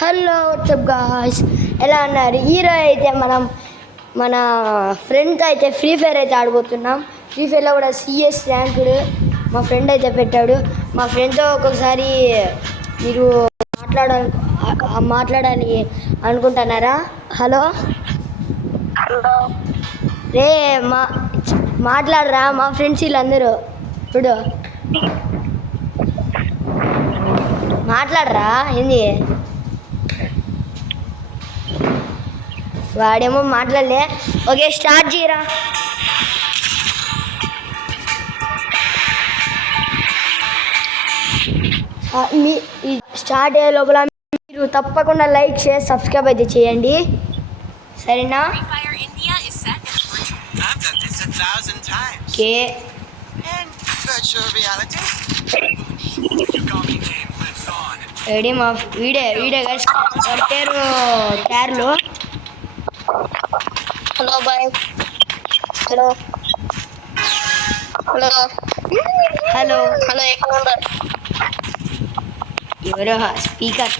Hello WhatsApp guys, ఎలా ఉన్నారు? ఈరోజు అయితే మనం మన ఫ్రెండ్తో అయితే ఫ్రీ ఫైర్ అయితే ఆడిపోతున్నాం. ఫ్రీ ఫైర్లో కూడా సిఎస్ ర్యాంకుడు మా ఫ్రెండ్ అయితే పెట్టాడు. మా ఫ్రెండ్తో ఒక్కొక్కసారి మీరు మాట్లాడాలి అనుకుంటున్నారా? హలో రే మాట్లాడరా మా ఫ్రెండ్స్ వీళ్ళందరూ. ఇప్పుడు మాట్లాడరా ఏంది? వాడేమో మాట్లాడలే. ఓకే, స్టార్ట్ చేయరా. మీ స్టార్ట్ అయ్యే లోపల మీరు తప్పకుండా లైక్ షేర్ సబ్స్క్రైబ్ అయితే చేయండి, సరేనా? ఓకే, రెడీ మా వీడియో గైస్. పేరు క్యార్లు. Hello boy. Hello hello hello hello ఎక్కడ ఉన్నారు? ఎవరో స్పీకర్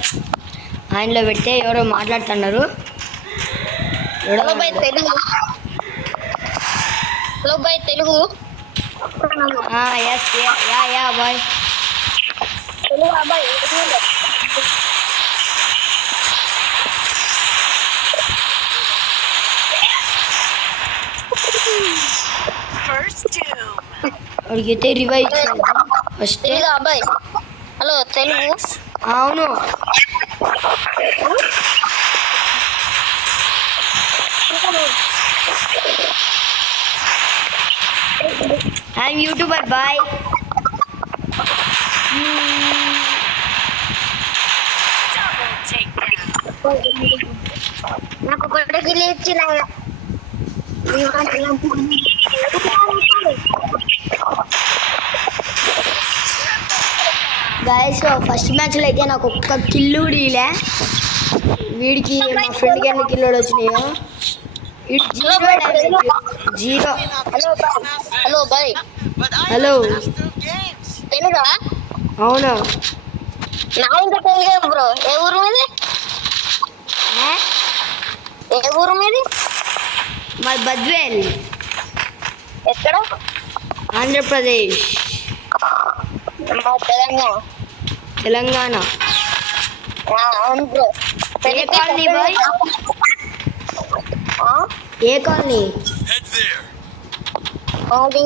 ఆయనలో పెడితే ఎవరో మాట్లాడుతున్నారు. Hello boy Telugu. Hello boy Telugu. Yes yeah boy. Telugu అబ్బాయి. అడిగితే రివైవ్ ఫస్ట్. తెలుగు అబ్బాయి. హలో తెలుగు. అవును, ఐఎమ్ యూట్యూబర్ బాయ్. నాకు కొట్టగిలి ఇచ్చిన గాయస్, ఫస్ట్ మ్యాచ్లో అయితే నాకు ఒక్క కిల్లు కూడా ఇలే. వీడికి మా ఫ్రెండ్కి ఎన్ని కిల్లులు వచ్చినాయో. జీరో. Hello boy. హలో తెలుగా? అవును. నా ఇంకా తెలుగే బ్రో. ఏ ఊరు మీది? ఏ ఊరు మీది? మా బద్వేల్. ఎక్కడ? ఆంధ్రప్రదేశ్. మా తెలంగాణ. తెలంగాణ. అవును బ్రో. ఏ కాలనీ బాయ్? ఏ కాలనీ? అది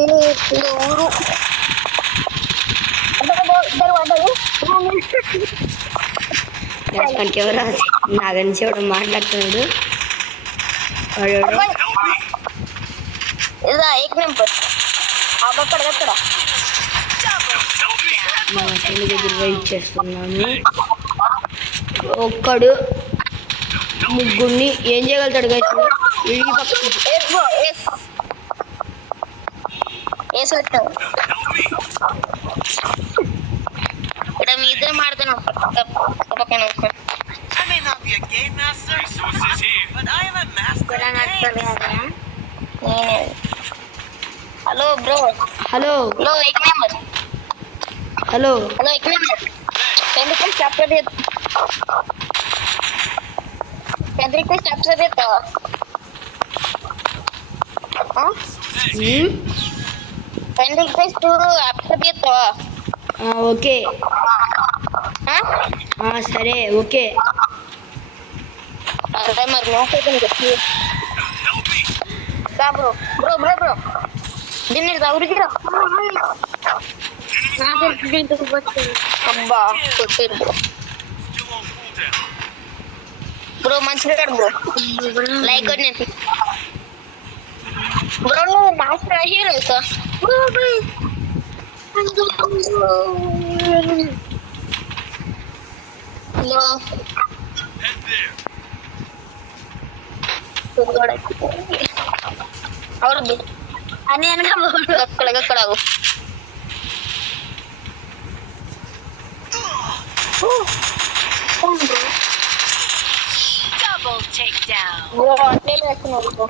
ఊరు. ఎవరు నా గురించి ఎవడో మాట్లాడుతున్నాడు. ఇదా ఏక్ నెంబర్. అక్కడ మా ఫ్రెండ్ దగ్గర వెయిట్ చేస్తున్నాను. ఒక్కడు ముగ్గురిని ఏం చేయగలుగుతాడు గైస్? ఇక్కడ మీ ఇద్దరు మాడుతున్నాం. Hello bro. హలో హలో ఏక్ నెంబర్. హలో హలో ఏక్ నెంబర్. ఫ్రెండ్ రిక్వెస్ట్ యాక్సెప్ట్ చేస్తావా? ఫ్రెండ్ రిక్వెస్ట్ యాక్సెప్ట్ చేస్తావా? ఓకే, సరే ఓకే. అదే మరి నోకైతే బ్రో బ్రో బ్రో బ్రో దీన్ని ఉరికిరా. అబ్బా కొట్టిరు బ్రో. మంచిగా బ్రో. లైక్ కొట్టి బ్రో. నువ్వు మాస్టర్ హీరో అవుతా హలో అవును అని అనగా అక్కడ అట్లే వేస్తున్నారు.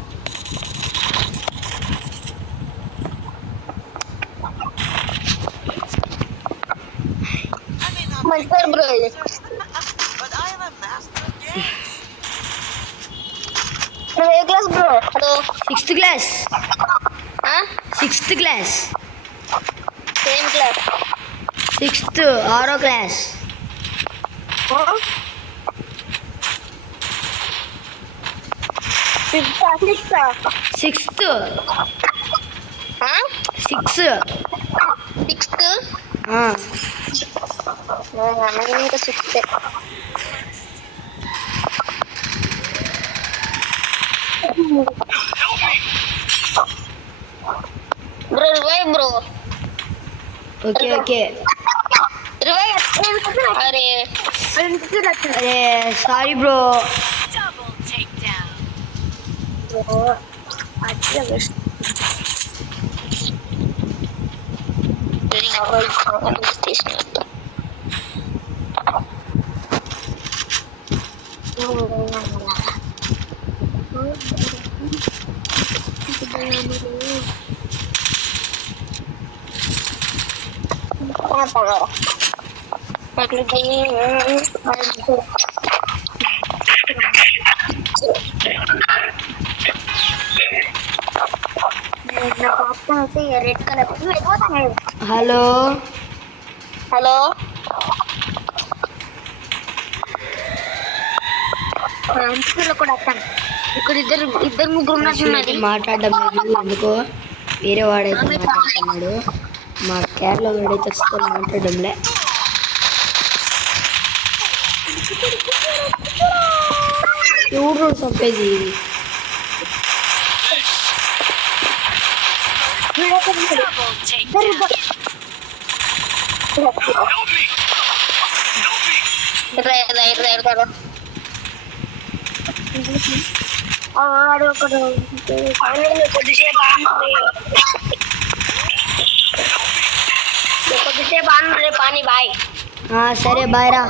మంచిగా బ్రో ఇది. నువ్వు ఏ class bro? Hello. 6th class. 6th class. Same class. 6th 6వ క్లాస్. 6th 6th. 6th. ఇంకా 6th. Bro revive bro. Okay okay. Revive. అరే అరే sorry bro. Red colour. Hello hello. కూడా వస్తాను. ఇక్కడ ఇద్దరు ముగ్గురు ఉన్నట్టున్నది. మాట్లాడడం లేదు ఎందుకో. వేరే వాడైతే మాట్లాడుతున్నాడు. మా కేరళ వాడైతే అసలు మాట్లాడడంలే. ఎవరు చంపేది? కొద్దిసేపు ఆనంద పానీ బాయ్. సరే బాయ్ రా.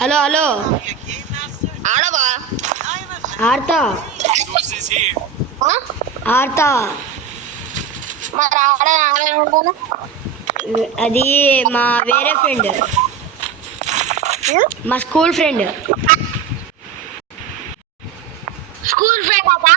Hello hello. ఆడవా? ఆడతా ఆడతా. మరి ఆడ అది మా వేరే ఫ్రెండ్, మా స్కూల్ ఫ్రెండ్. స్కూల్ ఫ్రెండ్ అదా?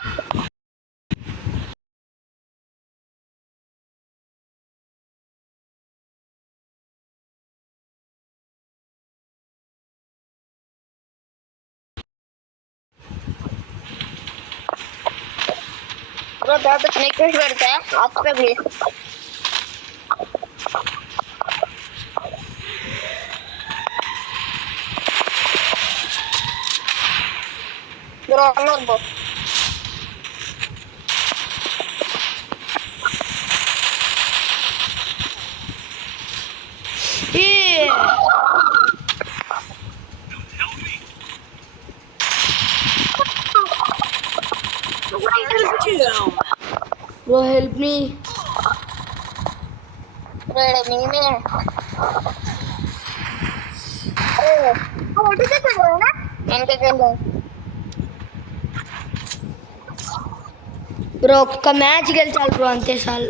తర్వాత నెక్లెస్ పెడతా అప్పుడే ప్లీజ్. బ్రో అన్నారు బ్రో. Bro help me. మేమే బ్రో ఒక్క మ్యాచ్ గెలిచాలి బ్రో, అంతే చాలు.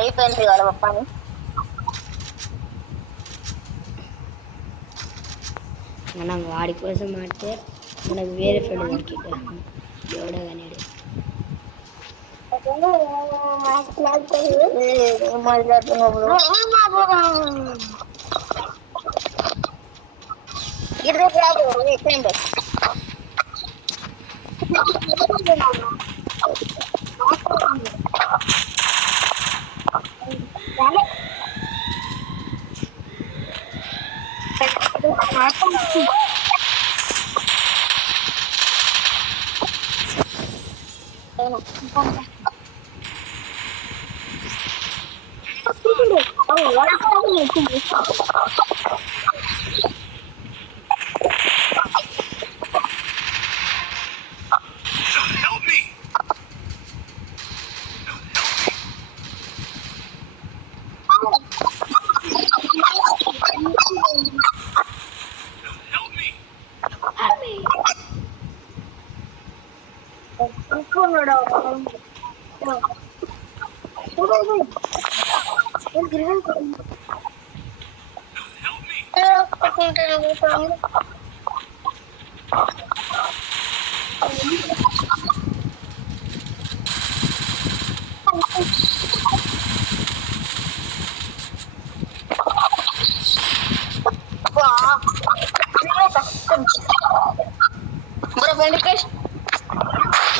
అయిపోయింది వాళ్ళ పని. మనం వాడి కోసం ఆడితే మనకు వేరే ఫ్రెండ్ దొరికి ఎవడో కానీ బ్రో వెంకటేష్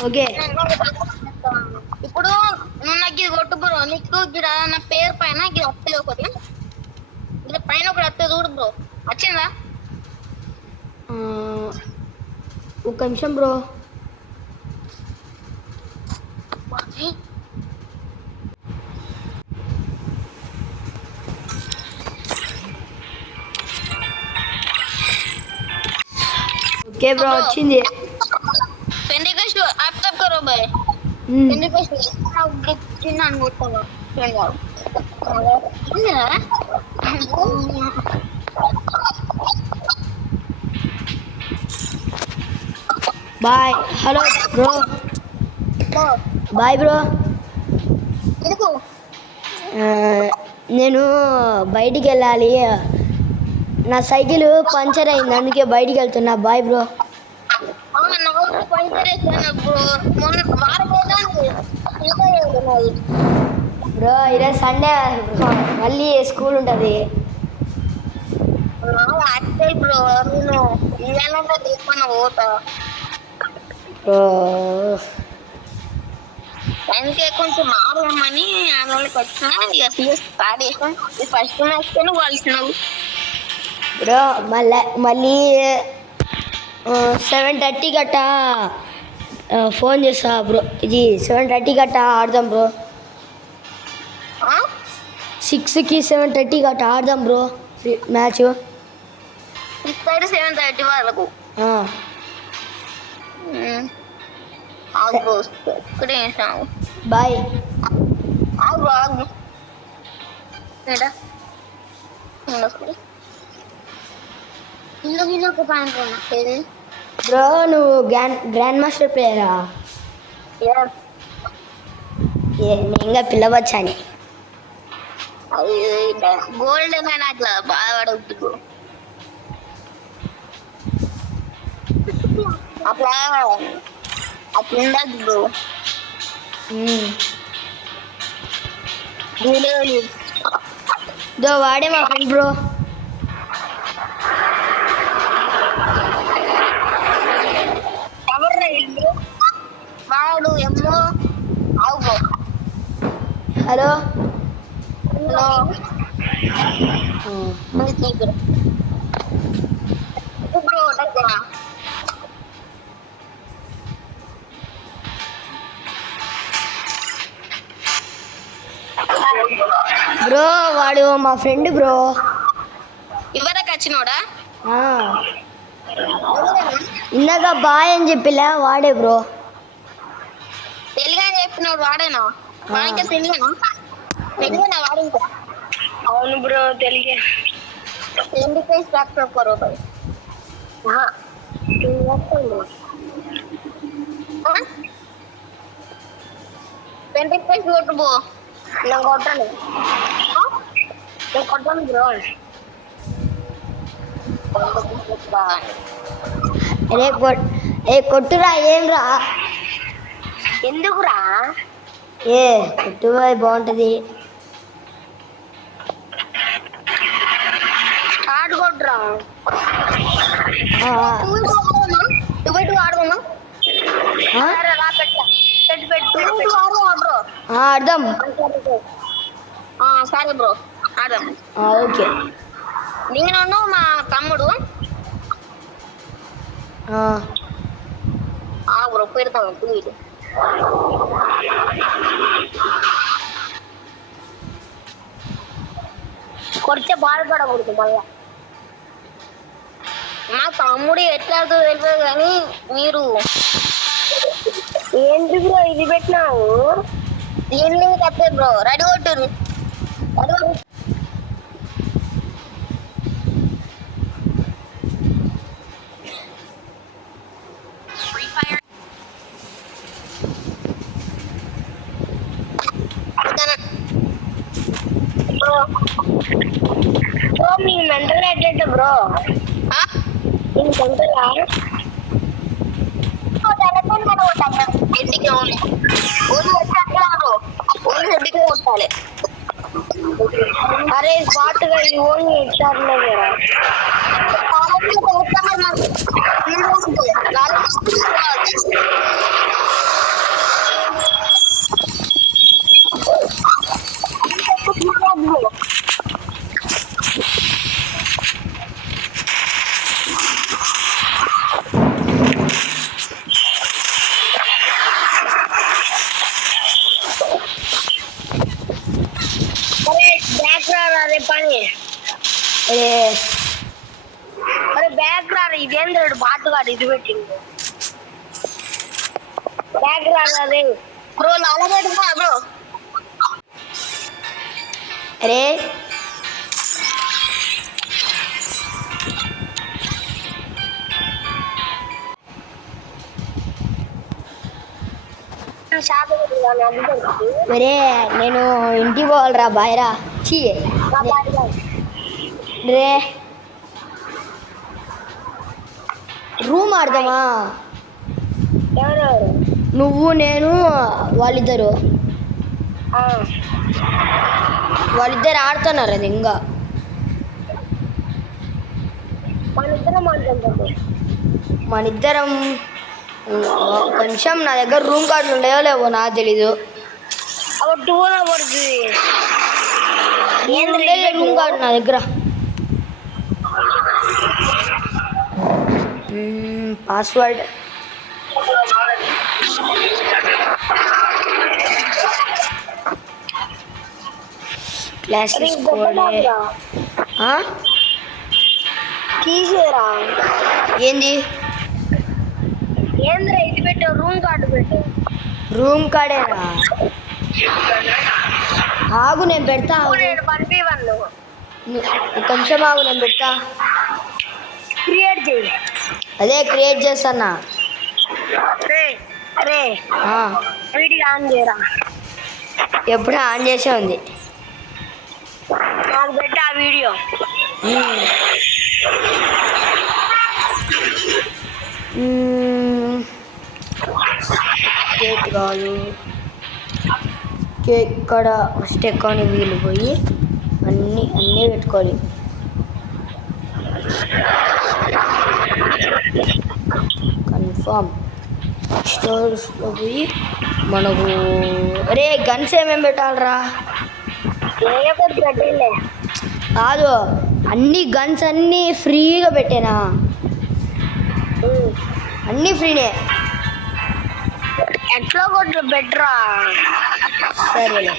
ఓకే ఇప్పుడు నువ్వు నాకు ఇది కొట్టు బ్రో. నీకు గిడ నా పేరు పైన ఇది వస్తుంది ఒకటి, ఇది పైన ఒకటి వస్తుంది చూడు బ్రో. వచ్చిందా? ఒక్క నిమిషం బ్రో. ఓకే బ్రో వచ్చింది. వెంకటేష్ యాప్ తప్ కరో బాయ్. వెంకటేష్ చిన్న అనుకుంటావా? Bye. Hello bro. Bye bro. ఎందుకు? నేను బయటికి వెళ్ళాలి, నా సైకిల్ పంచర్ అయింది, అందుకే బయటికి వెళ్తున్నా. Bye bro. నాకు పంచర్ వేసాను బ్రో. మొన్న వారం బ్రో ఈరోజు సండే బ్రో, మళ్ళీ స్కూల్ ఉంటుంది. బ్రో నేను ఇవాళ తీసుకున్న పోతా. బ్రో అందుకే కొంచెం మారమని ఆ వాళ్ళకి వచ్చిన ఇక సీఎస్ స్టార్ట్ చేసాం. ఇది ఫస్ట్ మ్యాచ్ నువ్వు కలిసినావు బ్రో. మళ్ళీ 7:30 గట్టా ఫోన్ చేస్తా బ్రో. ఇది 7:30 గట్టా ఆడదాం బ్రో. 6కి 7:30 గట్టా ఆడదాం బ్రో మ్యాచ్. 7:30 వరకు. ఇక్కడే వేసాము. బాయ్. ఆగు ఆగు ఇల్లు ఒక పాయింట్ ఉన్నా ఏది బ్రో నువ్వు గ్రాండ్ మాస్టర్ ప్లేయరా? ఇంకా పిల్లవచ్చాని గోల్డ్ కానీ అట్లా బాధపడద్దు. అట్లా అట్లా ఉండదు బ్రో. దో వాడే మా ఫ్రెండ్ బ్రో. వాడు ఏమో ఆవు. Hello hello bro. బ్రో వాడు మా ఫ్రెండ్ బ్రో. ఇవరకు వచ్చినోడా? ఇందాక బాయ్ అని చెప్పిలే వాడే బ్రో. తెలుగు అని చెప్పినోడు వాడేనా? వాడికే తెలుగునా? తెలుగునా వాడు? ఇంకా అవును బ్రో తెలుగే. కొట్టు పో. నేను కొట్టాను, నేను కొట్టాను బ్రో. కొట్టురా. ఏం రా? ఎందుకురా? కొట్టు బాగుంటది. ఆడుకోట్రా. ఆడుకున్నా ఆడదాం. సరే బ్రో ఆడదాం. ఓకే. నేను మా తమ్ముడు బ్రో పెడతాము టీవీలు. కొడితే బాధపడకూడదు మళ్ళా. మా తమ్ముడు ఎట్లా తెలియదు కానీ మీరు ఏంటి బ్రో ఇది పెట్టినావు? దీన్ని తప్పే బ్రో. రెడీ కొట్టురు. బ్రో బ్రో మీకు మెంటల్ ఎట్లంటే బ్రో మీకు మెంటలా ఇంటికి ఓన్లీ బ్రో ఓన్లీ ఇంటికి కొట్టాలి. అరే స్మార్ట్ గా ఇది ఓన్లీ ఇచ్చారులే కదా. అరే బ్యాక్ రారా అరే పని అరే అరే బ్యాక్ రారా ఇదేంద్ర బాటుగాడు ఇది పెట్టింది బ్యాక్ రారా అరే బ్రో లాలబెట్టు బ్రో అరే షాప్ మరే నేను ఇంటికి పోవాలిరా బాయ్రా చీ రే రూమ్ ఆడదామా ఎవరెవరు నువ్వు నేను వాళ్ళిద్దరు వాళ్ళిద్దరు ఆడుతున్నారు అది ఇంకా మన ఇద్దరం మాట్లాడుతుంది మనిద్దరం ఒక నిమిషం నా దగ్గర రూమ్ కార్డులు ఉన్నాయో లేవో నాకు తెలీదు అప్పుడు టూలో పడుతుంది రూమ్ కార్డు నా దగ్గర పాస్వర్డ్ క్లాస్ తీసుకోవాలి తీసేరా ఏంది ఏంద్ర ఇది పెట్టావు రూమ్ కార్డు పెట్టు రూమ్ కార్డేనా ఆగు నేను పెడతా ఆగు. నేను పంపివన్ను ఒక నిమిషం ఆగు నేను పెడతా క్రియేట్ చేయి అదే క్రియేట్ చేస్తానా రే రే వీడియో ఆన్ చేయరా ఎప్పుడు ఆన్ చేసే ఉంది నాకు పెట్టా ఆ వీడియో కేక్ కాదు కేక్ ఇక్కడ ఫస్ట్ ఎక్కని వీలు పోయి అన్నీ పెట్టుకోవాలి కన్ఫామ్ స్టోర్స్లో పోయి మనకు అరే గన్స్ ఏమేమి పెట్టాలరా పెట్టలే కాదు అన్ని గన్స్ అన్నీ ఫ్రీగా పెట్టానా అన్నీ ఫ్రీనే ఎట్లా కొట్టు బెటరా సరేలే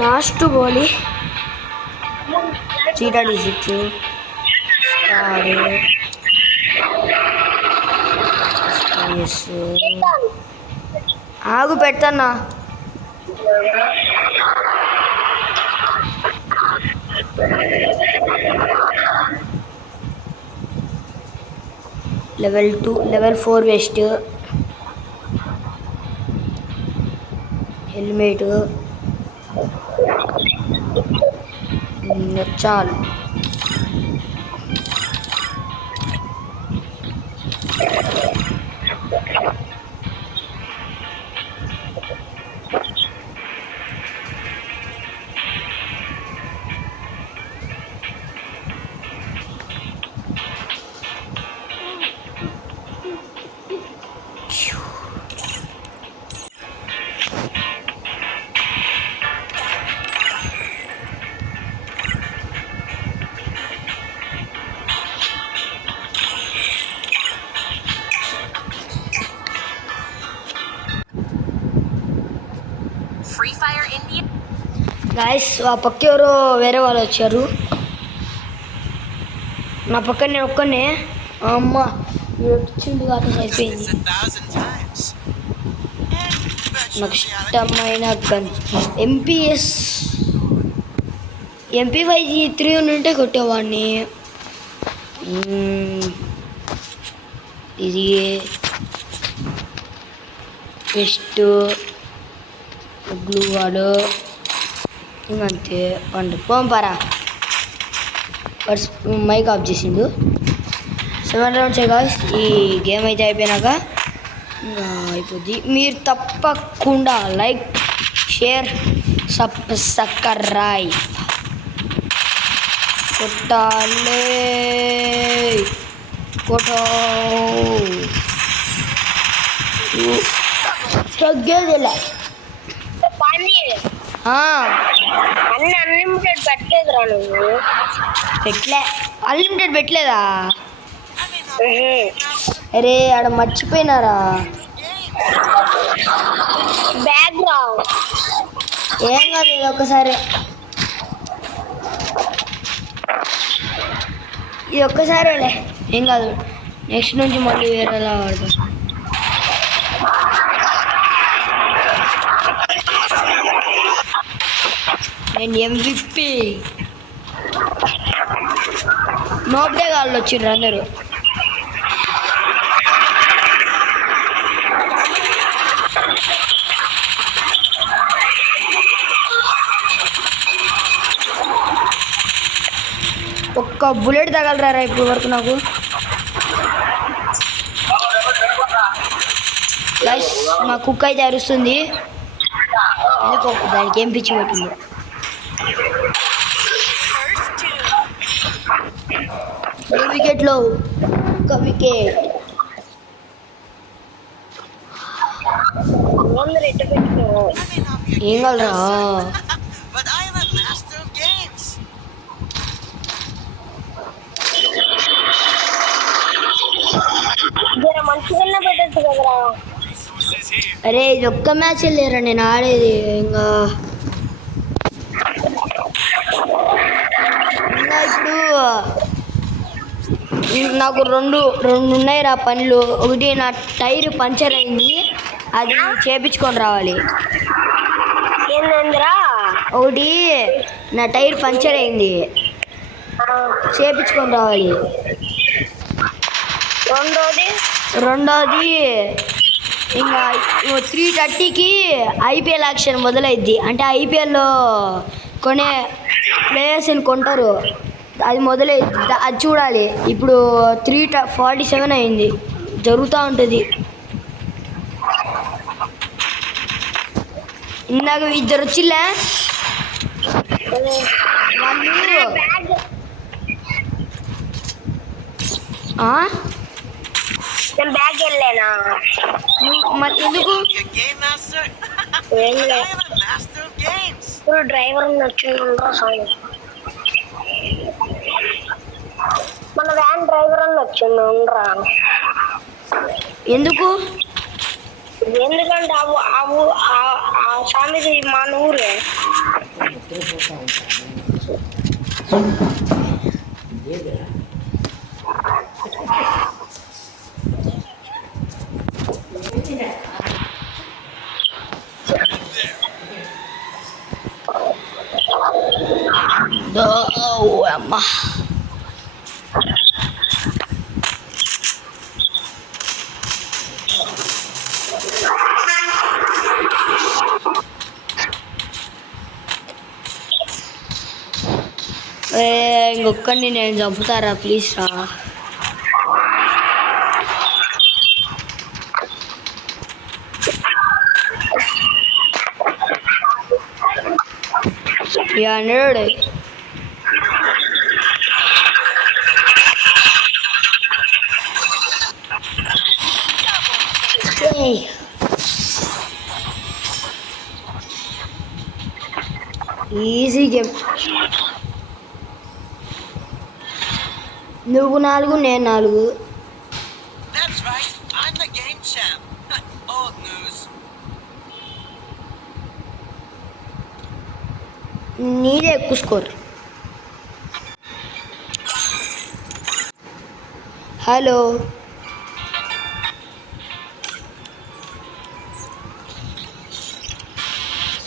లాస్ట్ బాలి చీటాడి సిక్స్ ఆగు పెడతానా లెవెల్ 2 లెవెల్ 4 వెస్ట్ హెల్మెట్ చాలు గాయస్ ఆ పక్క ఎవరో వేరే వాళ్ళు వచ్చారు నా పక్క నేను ఒక్కనే అమ్మ వచ్చింది కాబట్టి అయిపోయింది నాకు ఇష్టమైన గన్ MP5 ఉంటే కొట్టేవాడిని ఇది చెస్ట్ గ్లూ వాడు ఇంకంతే పండు పోంపారా మైక్ ఆఫ్ చేసిండు 7 రౌండ్స్ గాయ్స్ ఈ గేమ్ అయితే అయిపోయినాక ఇంకా అయిపోద్ది మీరు తప్పకుండా లైక్ షేర్ సబ్స్క్రైబ్ కొట్టాలే కొట్టో తగ్గేదిలే పని అన్ని అన్లిమిటెడ్ పెట్టలేదురా నువ్వు పెట్టలే అన్లిమిటెడ్ పెట్టలేదా అరే ఆడ మర్చిపోయినారా బ్యాగ్ రావు ఏం కాదు ఇది ఒక్కసారి ఇది ఒక్కసారేలే ఏం కాదు నెక్స్ట్ నుంచి మళ్ళీ వేరేలా వాడతాం నేను MVP నోబడే వాళ్ళు వచ్చిండ్రు అందరూ ఒక్క బుల్లెట్ తగలరా ఇప్పుడు వరకు నాకు గైస్ మా కుక్క అయితే అరుస్తుంది ఎందుకో దానికి ఏం పిచ్చి పెట్టింది వికెట్లో ఒక వికెట్ రెట్టు పెట్టుకో ఏం కలరా జర మంచిగానే పెట్టచ్చు కదరా అరే ఇది ఒక్క మ్యాచ్ లేరా నేను ఆడేది ఇంకా ఇప్పుడు నాకు రెండు ఉన్నాయి రా పనులు ఒకటి నా టైర్ పంచర్ అయింది అది చేపించుకొని రావాలి ఏంద్రా ఒకటి నా టైర్ పంచర్ అయింది చేపించుకొని రావాలి రెండోది ఇంకా 3:30కి ఐపీఎల్ యాక్షన్ మొదలైద్ది అంటే ఐపీఎల్లో కొనే ప్లేయర్స్ని కొంటారు అది మొదలైద్ది అది చూడాలి ఇప్పుడు 3:47 అయింది జరుగుతూ ఉంటుంది ఇందాక ఇద్దరు వచ్చిలే నేను బ్యాగ్ వెళ్ళానా మరి ఎందుకు ఇప్పుడు డ్రైవర్ వచ్చిండ్రా సాయి మన వ్యాన్ డ్రైవర్ అని వచ్చిండ్రా ఎందుకు ఎందుకంటే ఆ స్వామిది మన ఊరే అమ్మా ఇంకొక్కడిని నేను చంపుతారా ప్లీజ్ రా నడు ఈజీ గేమ్ నువ్వు 4 నేను 4 That's right, I'm the game champ. Old news. నీదే ఎక్కువ స్కోర్ హలో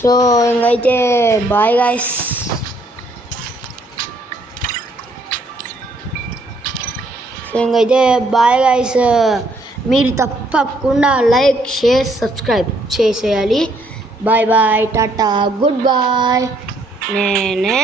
సో ఇంకైతే బాయ్ గాయ్స్ సో ఇంకైతే బాయ్ గాయ్స్ మీరు తప్పకుండా లైక్ షేర్ సబ్స్క్రైబ్ చేసేయాలి. Bye bye, tata, goodbye. నేనే